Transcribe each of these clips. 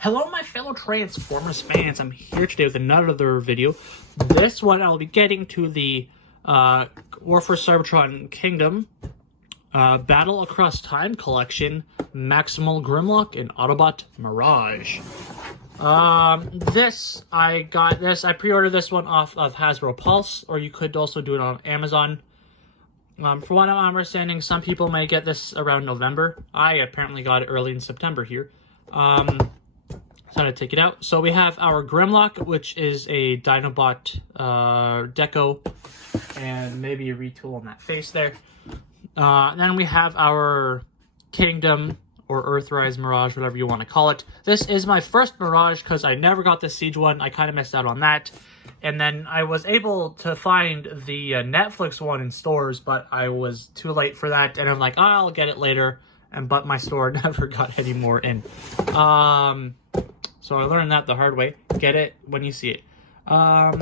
Hello my fellow Transformers fans, I'm here today with another video. This one I'll be getting to the War for Cybertron Kingdom Battle Across Time collection, Maximal Grimlock and Autobot Mirage. I pre-ordered this one off of Hasbro Pulse, or you could also do it on Amazon. For what I'm understanding, some people may get this around November. I apparently got it early in September here. So to take it out. So we have our Grimlock, which is a Dinobot deco, and maybe a retool on that face there. Then we have our Kingdom, or Earthrise Mirage, whatever you want to call it. This is my first Mirage, because I never got the Siege one. I kind of missed out on that. And then I was able to find the Netflix one in stores, but I was too late for that. And I'm like, oh, I'll get it later. But my store never got any more in. So I learned that the hard way. Get it when you see it. Yeah,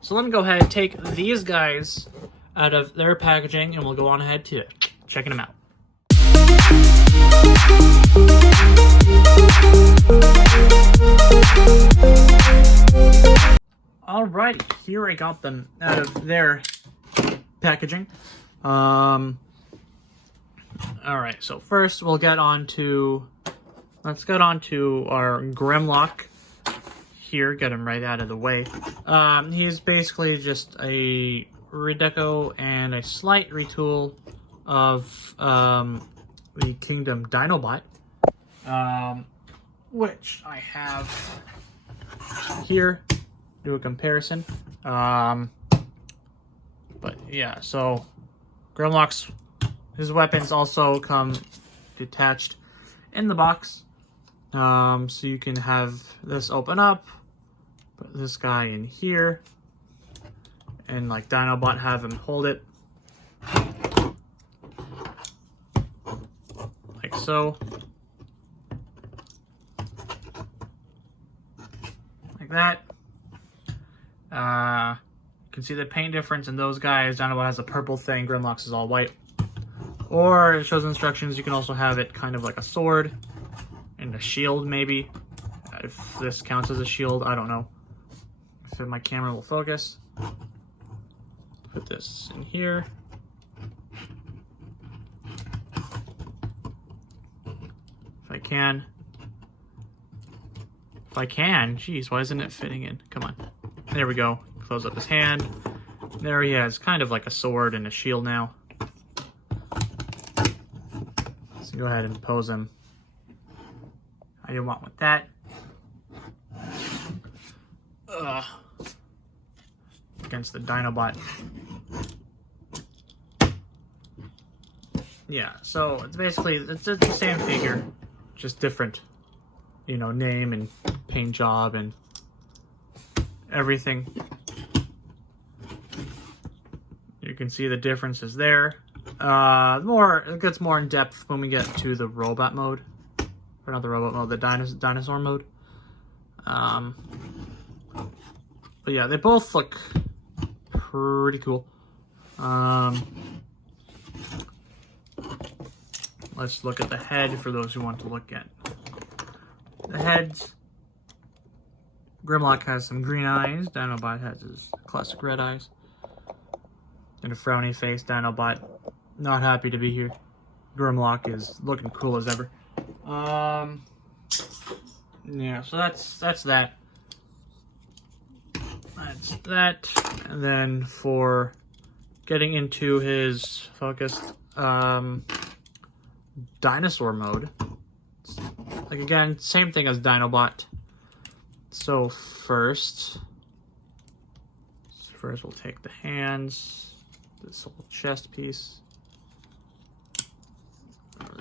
so let me go ahead and take these guys out of their packaging, and we'll go on ahead to checking them out. Alrighty, here I got them out of their packaging. Alright, so first we'll get on to... Let's get on to our Grimlock here, get him right out of the way. He's basically just a redeco and a slight retool of the Kingdom Dinobot, which I have here, do a comparison. But yeah, so Grimlock's, his weapons also come detached in the box. So you can have this open up, put this guy in here, and like Dinobot, have him hold it like so, like that. You can see the paint difference in those guys. Dinobot has a purple thing, Grimlock's is all white. Or it shows instructions, you can also have it kind of like a sword and a shield, maybe. If this counts as a shield, I don't know. If my camera will focus. Put this in here. If I can. Jeez, why isn't it fitting in? Come on. There we go. Close up his hand. There he has kind of like a sword and a shield now. So go ahead and pose him how you want with that. Against the Dinobot. Yeah, so it's basically, it's the same figure, just different, you know, name and paint job and everything. You can see the differences there. It gets more in depth when we get to the robot mode. Or not the robot mode, the dinosaur mode. But yeah, they both look pretty cool. Let's look at the head for those who want to look at the heads. Grimlock has some green eyes. Dinobot has his classic red eyes. And a frowny face. Dinobot not happy to be here. Grimlock is looking cool as ever. Yeah, so that's that. That's that. And then for getting into his focused dinosaur mode, like again, same thing as Dinobot. So first we'll take the hands, this little chest piece.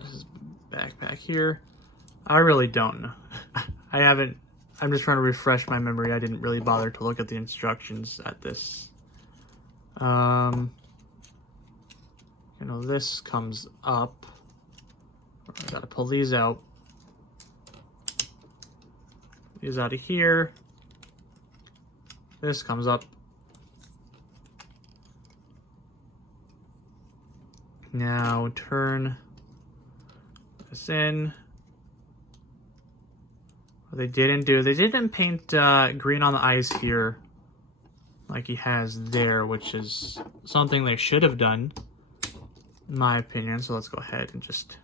This is backpack here. I really don't know. I'm just trying to refresh my memory. I didn't really bother to look at the instructions at this. You know, this comes up. I gotta pull these out. These out of here. This comes up. Now turn this in. What they didn't paint green on the eyes here like he has there, which is something they should have done, in my opinion. So let's go ahead and just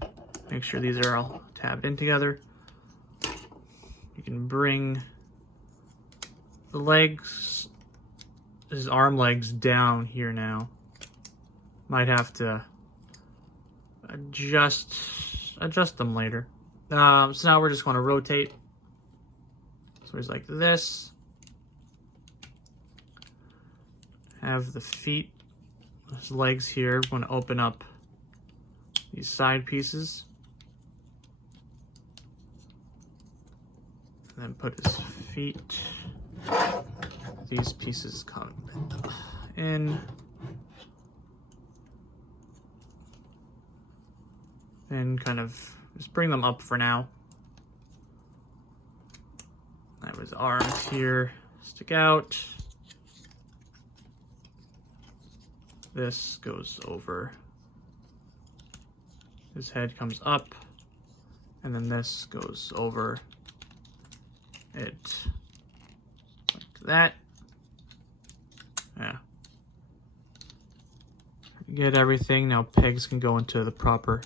make sure these are all tabbed in together. You can bring the legs, his arm legs down here now. Might have to adjust them later. So now we're just going to rotate. So it's like this. Have the feet, his legs here. We're going to open up these side pieces. And then put his feet. These pieces come in. And kind of just bring them up for now. That was arms here, stick out. This goes over. His head comes up, and then this goes over it like that. Yeah. Get everything. Now pegs can go into the proper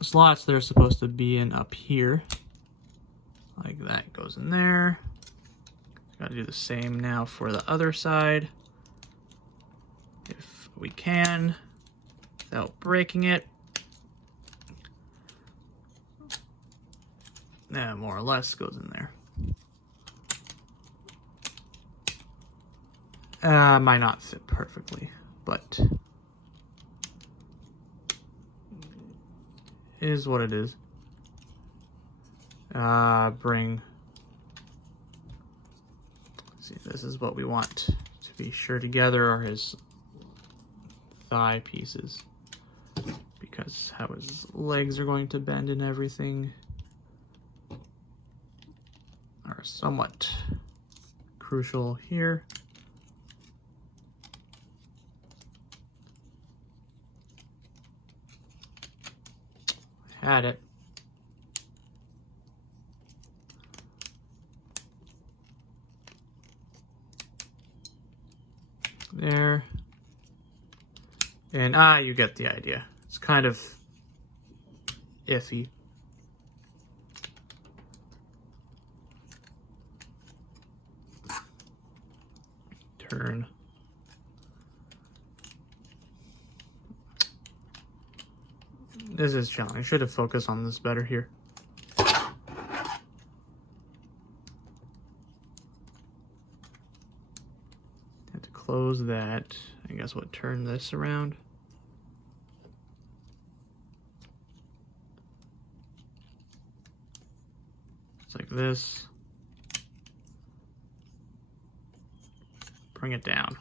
slots they're supposed to be in up here. Like that goes in there. Gotta do the same now for the other side. If we can, without breaking it. That more or less goes in there. Might not fit perfectly, but is what it is. See, this is what we want to be sure together are his thigh pieces, because how his legs are going to bend and everything are somewhat crucial here. Had it. There. And you get the idea. It's kind of iffy. Turn. This is challenging. I should have focused on this better here. Have to close that. I guess what, turn this around. It's like this. Bring it down.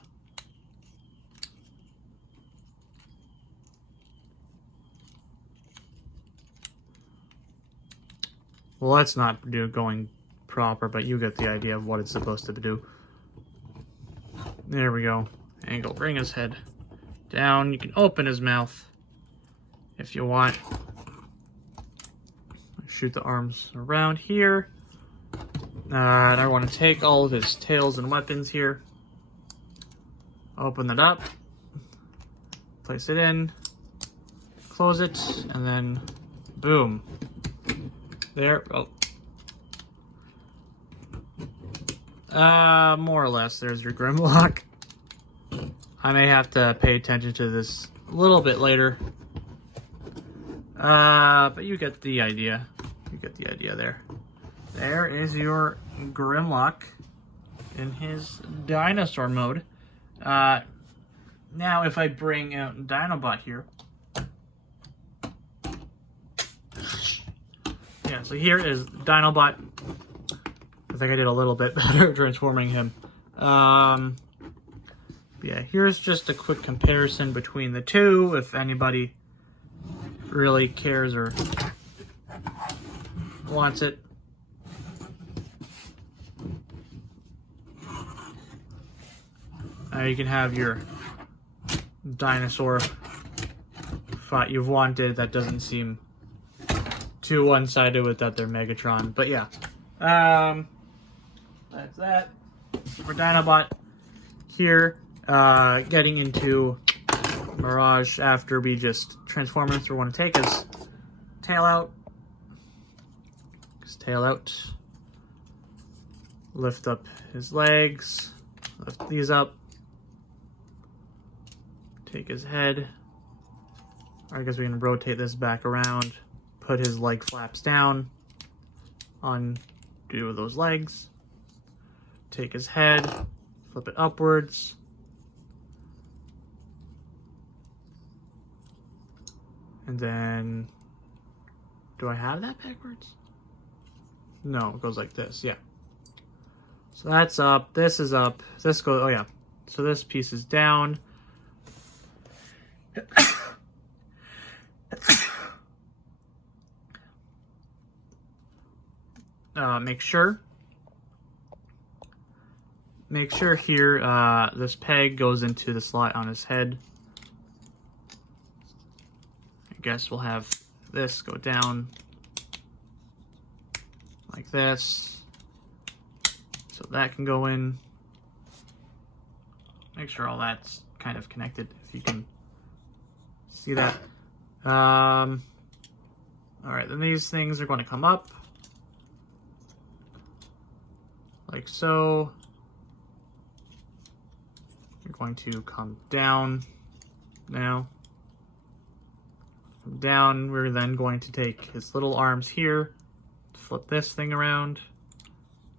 Well, let's not do it going proper, but you get the idea of what it's supposed to do. There we go. Angle. Bring his head down. You can open his mouth if you want. Shoot the arms around here. And I want to take all of his tails and weapons here. Open it up. Place it in. Close it. And then boom. There. Oh. More or less, there's your Grimlock. I may have to pay attention to this a little bit later. But you get the idea. You get the idea there. There is your Grimlock in his dinosaur mode. Now if I bring out Dinobot here. Yeah, so here is Dinobot. I think I did a little bit better transforming him. Yeah, here's just a quick comparison between the two, if anybody really cares or wants it. You can have your dinosaur fight you've wanted that doesn't seem too one-sided with that they're Megatron. But yeah, That's that. For Dinobot here, getting into Mirage after we just transform him. So we want to take his tail out. His tail out. Lift up his legs. Lift these up. Take his head. I guess we can rotate this back around. Put his leg flaps down. Undo those legs. Take his head. Flip it upwards. And then, do I have that backwards? No, it goes like this, yeah. So that's up, this is up, this goes, oh yeah. So this piece is down. Make sure here, this peg goes into the slot on his head. I guess we'll have this go down like this, so that can go in. Make sure all that's kind of connected, if you can see that. All right, then these things are going to come up like so. You're going to come down now. Come down, we're then going to take his little arms here, flip this thing around,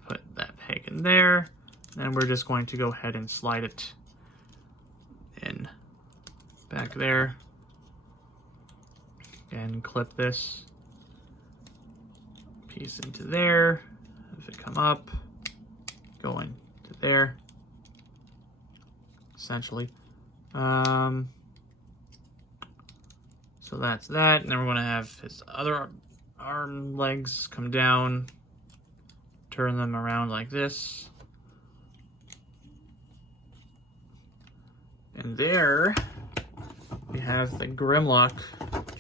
put that peg in there, and we're just going to go ahead and slide it in back there, and clip this piece into there. If it come up, go into there, essentially. So that's that, and then we're going to have his other arm legs come down, turn them around like this. And there we have the Grimlock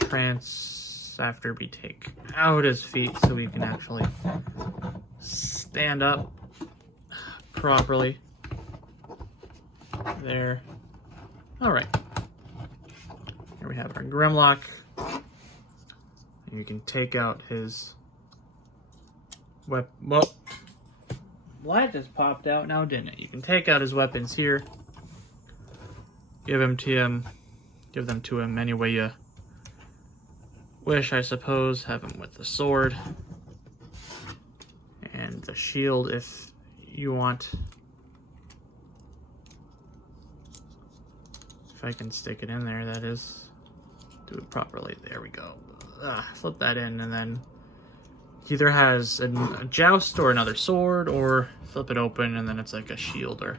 trance after we take out his feet so we can actually stand up properly. There. All right. Here we have our Grimlock. And you can take out his weapon. Well, light just popped out now, didn't it? You can take out his weapons here. Give them to him any way you wish, I suppose. Have him with the sword and the shield if you want. If I can stick it in there, that is. Do it properly. There we go. Flip that in, and then he either has a joust or another sword, or flip it open and then it's like a shield or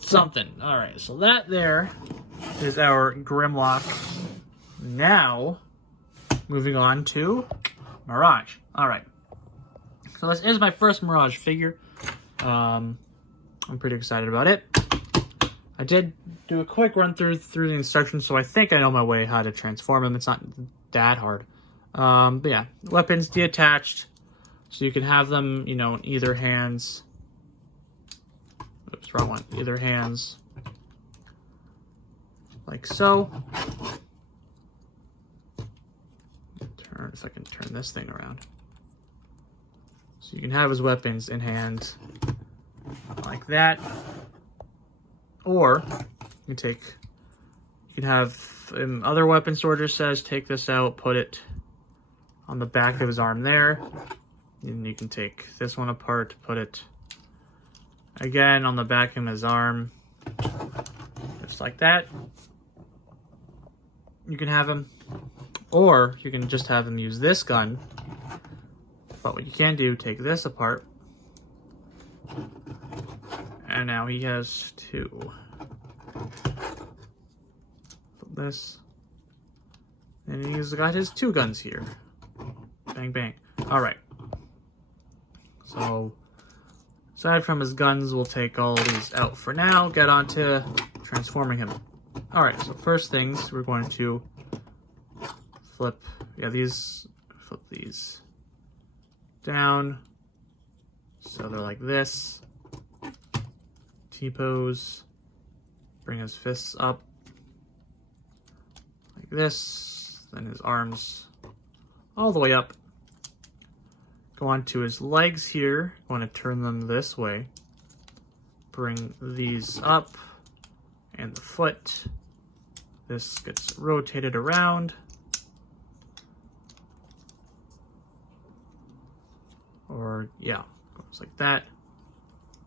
something. All right, so that there is our Grimlock. Now, moving on to Mirage. All right, so this is my first Mirage figure. I'm pretty excited about it. I did do a quick run through the instructions, so I think I know my way how to transform him. It's not that hard. But yeah, weapons detached, so you can have them, you know, in either hands. Oops, wrong one. Either hands, like so. Turn, if I can turn this thing around. So you can have his weapons in hand, like that. Or you can have other weapon sorter says take this out, put it on the back of his arm there, and you can take this one apart, put it again on the back of his arm, just like that. You can have him, or you can just have him use this gun. But what you can do, take this apart, and now he has two. Flip this. And he's got his two guns here. Bang, bang. Alright. So, aside from his guns, we'll take all of these out for now. Get on to transforming him. Alright, so first things, we're going to flip these down. So they're like this. T-pose. Bring his fists up. Like this. Then his arms all the way up. Go on to his legs here. Want to turn them this way. Bring these up. And the foot. This gets rotated around. Or, yeah, goes like that.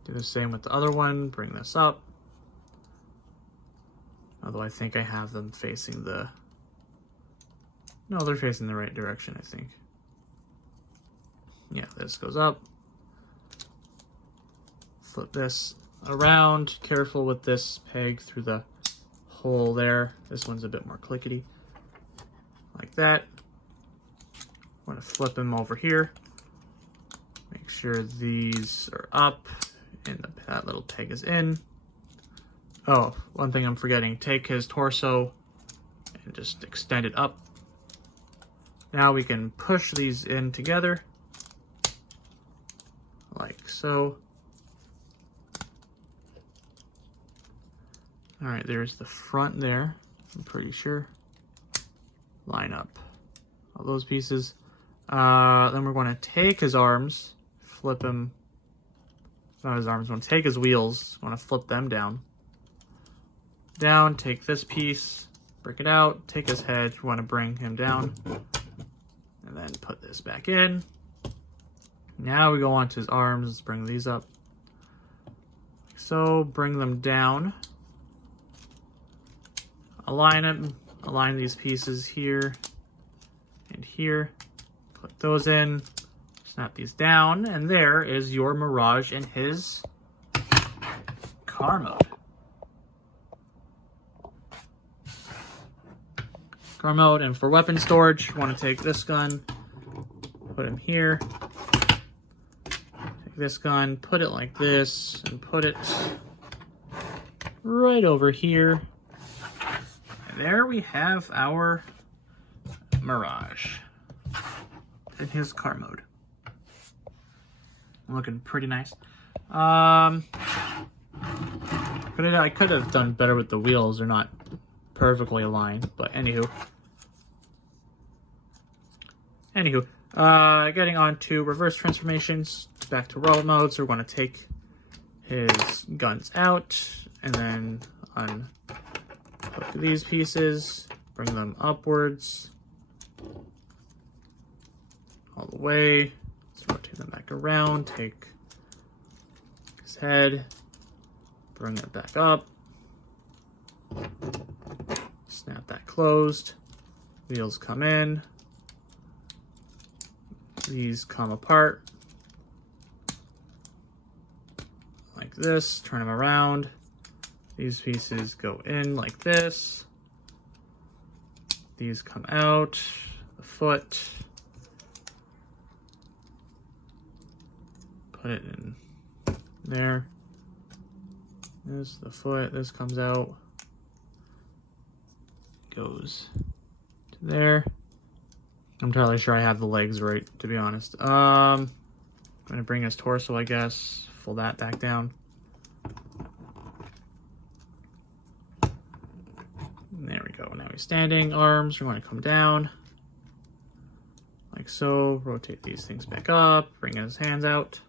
Do the same with the other one. Bring this up. Although I think I have them facing the... No, they're facing the right direction, I think. Yeah, this goes up. Flip this around. Careful with this peg through the hole there. This one's a bit more clickety. Like that. I'm going to flip him over here. Make sure these are up and that little peg is in. Oh, one thing I'm forgetting. Take his torso and just extend it up. Now we can push these in together. Like so. Alright, there's the front there. I'm pretty sure. Line up all those pieces. Then we're going to take his arms. Flip him. Not his arms. We're going to take his wheels. Want to flip them down. Down. Take this piece. Break it out. Take his head. We want to bring him down. And then put this back in. Now we go on to his arms. Let's bring these up. So bring them down. Align them. Align these pieces here and here. Put those in. Snap these down. And there is your Mirage in his car mode. Car mode. And for weapon storage, you want to take this gun. Put him here. Take this gun. Put it like this. And put it right over here. There we have our Mirage in his car mode. Looking pretty nice. I could have done better with the wheels. They're not perfectly aligned, but anywho. Getting on to reverse transformations. Back to robot mode. So we're going to take his guns out and then unhook these pieces, bring them upwards all the way. Let's rotate them back around. Take his head, bring it back up, snap that closed. Wheels come in. These come apart like this. Turn them around. These pieces go in like this. These come out. The foot. Put it in there. This is the foot. This comes out. Goes to there. I'm entirely sure I have the legs right, to be honest. I'm going to bring his torso, I guess. Pull that back down. There we go. Now he's standing. Arms are going to come down. Like so. Rotate these things back up. Bring his hands out.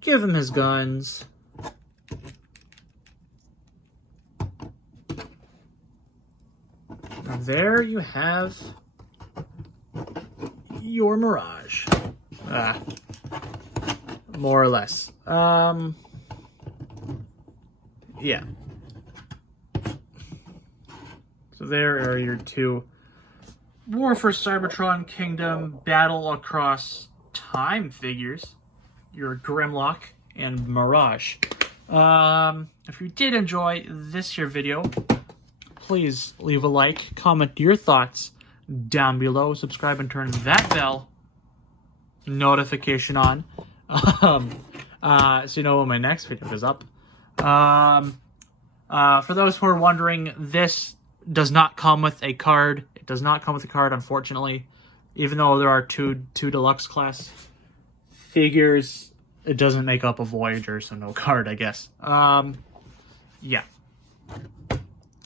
Give him his guns. And there you have your Mirage. More or less. Yeah. So there are your two War for Cybertron Kingdom Battle Across Time figures. Your Grimlock and Mirage. If you did enjoy this here video, please leave a like, comment your thoughts down below, subscribe and turn that bell notification on so you know when my next video goes up. For those who are wondering, this does not come with a card. It does not come with a card, unfortunately. Even though there are two deluxe class figures, it doesn't make up a Voyager, so no card, I guess. Yeah.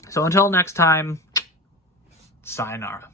So until next time, sayonara.